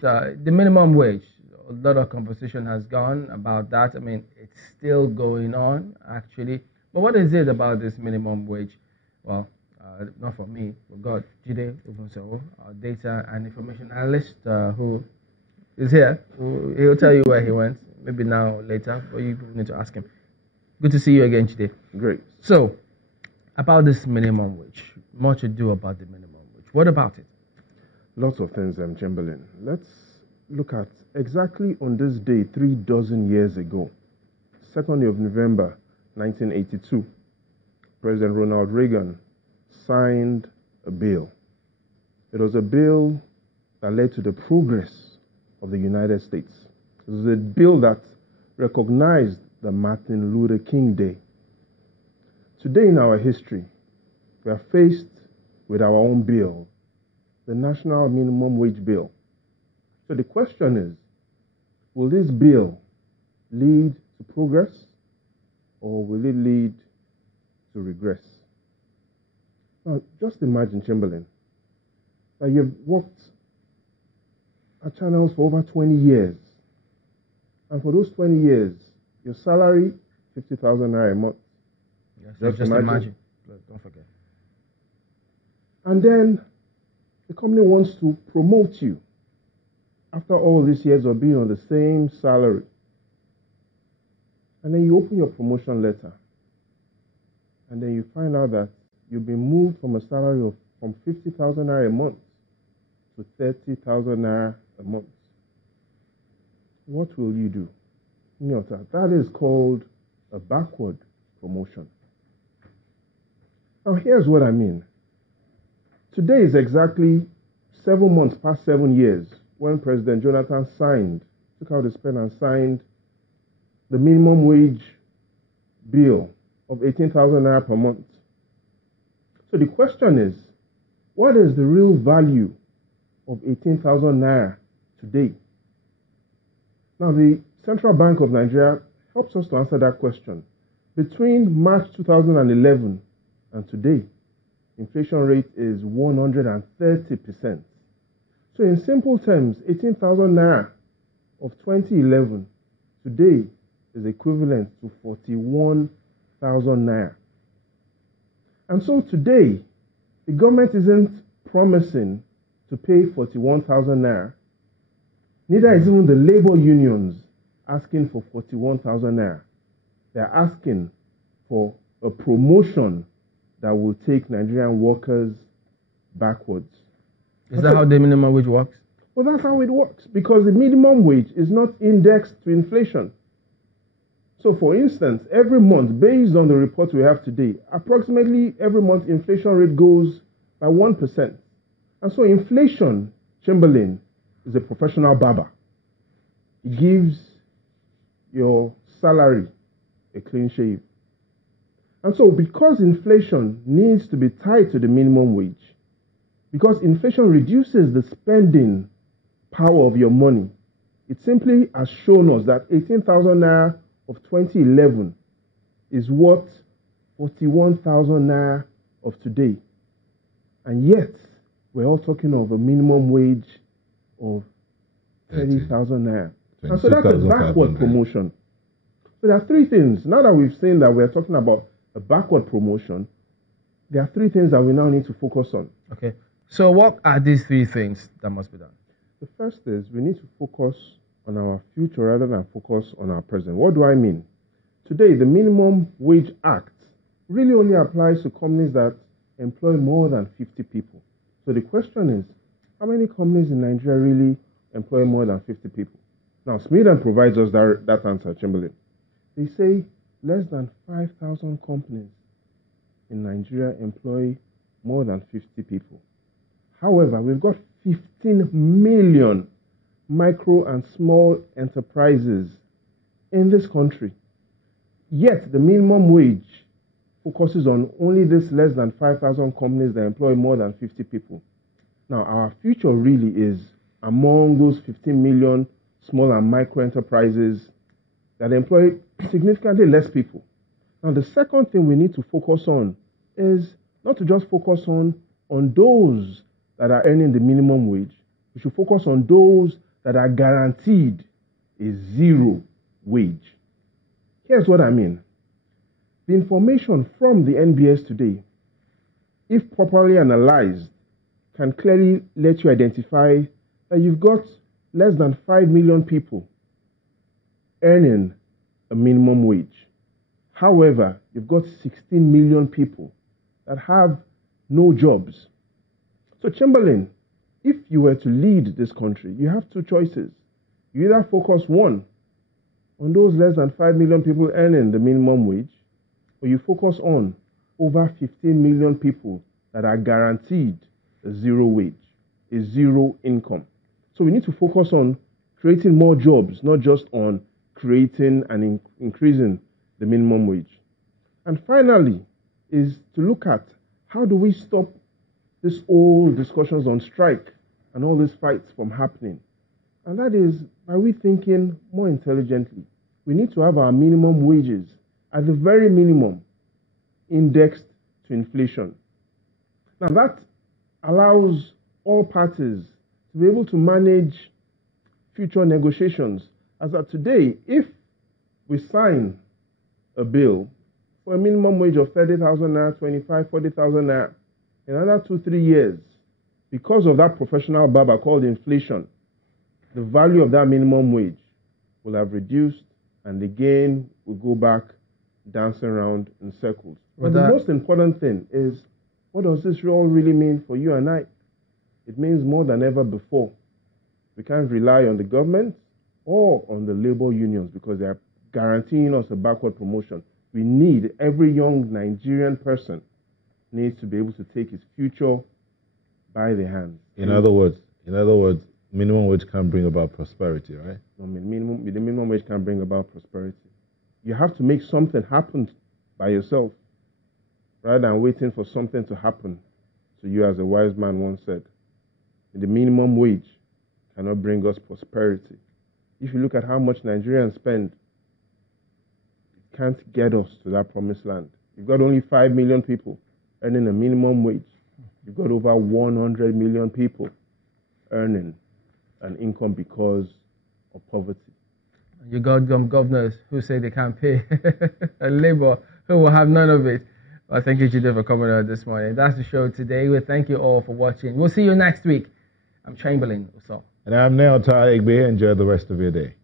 the minimum wage. A lot of conversation has gone about that. I mean, it's still going on actually. But what is it about this minimum wage? Well, not for me. We got Jide Ogunso, our data and information analyst, who is here. He'll tell you where he went. Maybe now or later, but you need to ask him. Good to see you again today. Great. So, about this minimum wage, much ado about the minimum wage. What about it? Lots of things, Chamberlain. Let's look at exactly on this day, 3 years ago, 2nd of November, 1982, President Ronald Reagan signed a bill. It was a bill that led to the progress of the United States. It was a bill that recognized the Martin Luther King Day. Today in our history, we are faced with our own bill, the National Minimum Wage Bill. So the question is, will this bill lead to progress or will it lead to regress? Now, just imagine, Chamberlain, that you've worked at channels for over 20 years. And for those 20 years, your salary, 50,000 naira a month. Yes, just imagine. Don't forget. And then the company wants to promote you after all these years of being on the same salary. And then you open your promotion letter. And then you find out that you've been moved from a salary from 50,000 naira a month to 30,000 naira a month. What will you do? That is called a backward promotion. Now here's what I mean. Today is exactly 7 months past 7 years when President Jonathan took out his pen and signed the minimum wage bill of 18,000 naira per month. So the question is, what is the real value of 18,000 naira today? Now, the Central Bank of Nigeria helps us to answer that question. Between March 2011 and today, inflation rate is 130%. So in simple terms, 18,000 naira of 2011 today is equivalent to 41,000 naira. And so today, the government isn't promising to pay 41,000 naira. Neither is even the labor unions asking for 41,000 naira. They're asking for a promotion that will take Nigerian workers backwards. Is that how the minimum wage works? Well, that's how it works, because the minimum wage is not indexed to inflation. So, for instance, every month, based on the report we have today, approximately every month inflation rate goes by 1%. And so inflation, Chamberlain, is a professional barber. He gives your salary a clean shave. And so because inflation needs to be tied to the minimum wage, because inflation reduces the spending power of your money, it simply has shown us that 18,000 naira of 2011 is worth 41,000 naira of today. And yet, we're all talking of a minimum wage of 30,000 naira. And so that's a backward promotion. So there are three things. Now that we've seen that we're talking about a backward promotion, there are three things that we now need to focus on. Okay. So what are these three things that must be done? The first is we need to focus on our future rather than focus on our present. What do I mean? Today, the Minimum Wage Act really only applies to companies that employ more than 50 people. So the question is, how many companies in Nigeria really employ more than 50 people? Now, Smith provides us that answer, Chamberlain. They say less than 5,000 companies in Nigeria employ more than 50 people. However, we've got 15 million micro and small enterprises in this country. Yet, the minimum wage focuses on only this less than 5,000 companies that employ more than 50 people. Now, our future really is among those 15 million small and micro enterprises that employ significantly less people. Now, the second thing we need to focus on is not to just focus on those that are earning the minimum wage. We should focus on those that are guaranteed a zero wage. Here's what I mean. The information from the NBS today, if properly analyzed, can clearly let you identify that you've got less than 5 million people earning a minimum wage. However, you've got 16 million people that have no jobs. So, Chamberlain, if you were to lead this country, you have two choices. You either focus, one, on those less than 5 million people earning the minimum wage, or you focus on over 15 million people that are guaranteed a zero wage, a zero income. So we need to focus on creating more jobs, not just on creating and increasing the minimum wage. And finally, is to look at how do we stop this old discussions on strike and all these fights from happening. And that is by we thinking more intelligently. We need to have our minimum wages at the very minimum indexed to inflation. Now that allows all parties to be able to manage future negotiations. As of today, if we sign a bill for a minimum wage of 30,000 naira, 25, 40,000 naira, in another 2-3 years, because of that professional barber called inflation, the value of that minimum wage will have reduced, and again will go back dancing around in circles. But the most important thing is, what does this all really mean for you and I? It means more than ever before, we can't rely on the government or on the labor unions because they are guaranteeing us a backward promotion. We need, every young Nigerian person needs to be able to take his future by the hands. In other words, minimum wage can't bring about prosperity, right? No, the minimum wage can't bring about prosperity. You have to make something happen by yourself rather than waiting for something to happen to you, as a wise man once said. The minimum wage cannot bring us prosperity. If you look at how much Nigerians spend, it can't get us to that promised land. You've got only 5 million people earning a minimum wage. You've got over 100 million people earning an income because of poverty. You got governors who say they can't pay, and Labour who will have none of it. Well, thank you, Jide, for coming on this morning. That's the show today. We thank you all for watching. We'll see you next week. I'm Chamberlain. What's up? And I'm Neil Egbe. Enjoy the rest of your day.